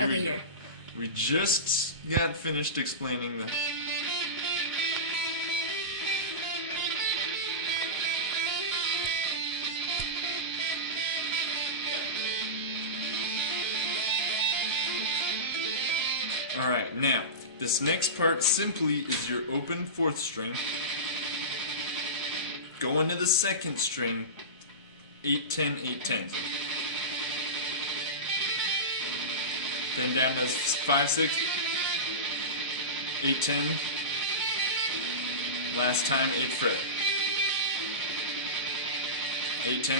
Here we go. We just got finished explaining the... Alright, now, this next part simply is your open 4th string. Go into the 2nd string, 8-10, 8-10. Then down to 5-6, 8-10. Last time, 8th fret. 8-10,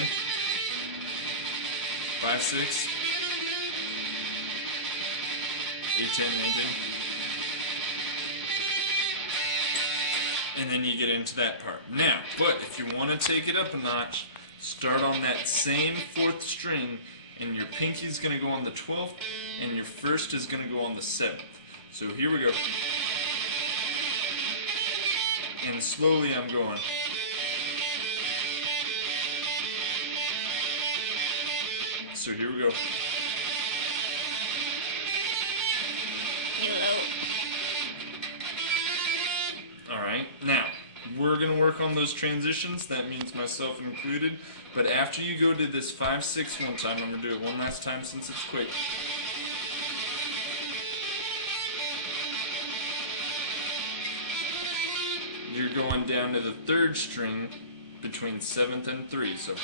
5-6, 8-10, 19. And then you get into that part. Now, but if you want to take it up a notch, start on that same 4th string, and your pinky's going to go on the 12th, and your 1st is going to go on the 7th. So here we go. And slowly I'm going. So here we go. Alright, now, we're going to work on those transitions, that means myself included, but after you go to this 5-6 one time, I'm going to do it one last time since it's quick. You're going down to the 3rd string between 7th and 3, so...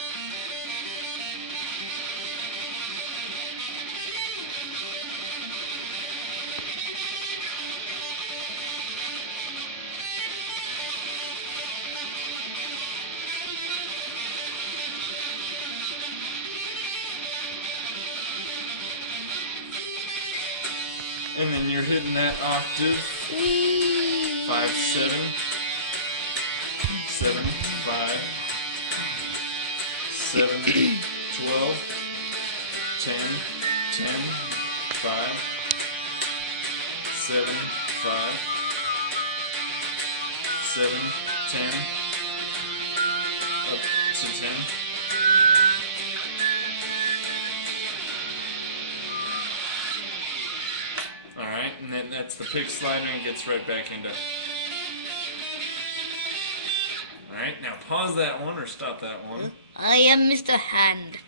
And then you're hitting that octave. 5, 7, 7, 5, 7, 12, 10, 10, 5, 7, 5, 7, 10, up to 10. Alright, and then that's the pick slider and gets right back into... Alright, now pause that one or stop that one. I am Mr. Hand.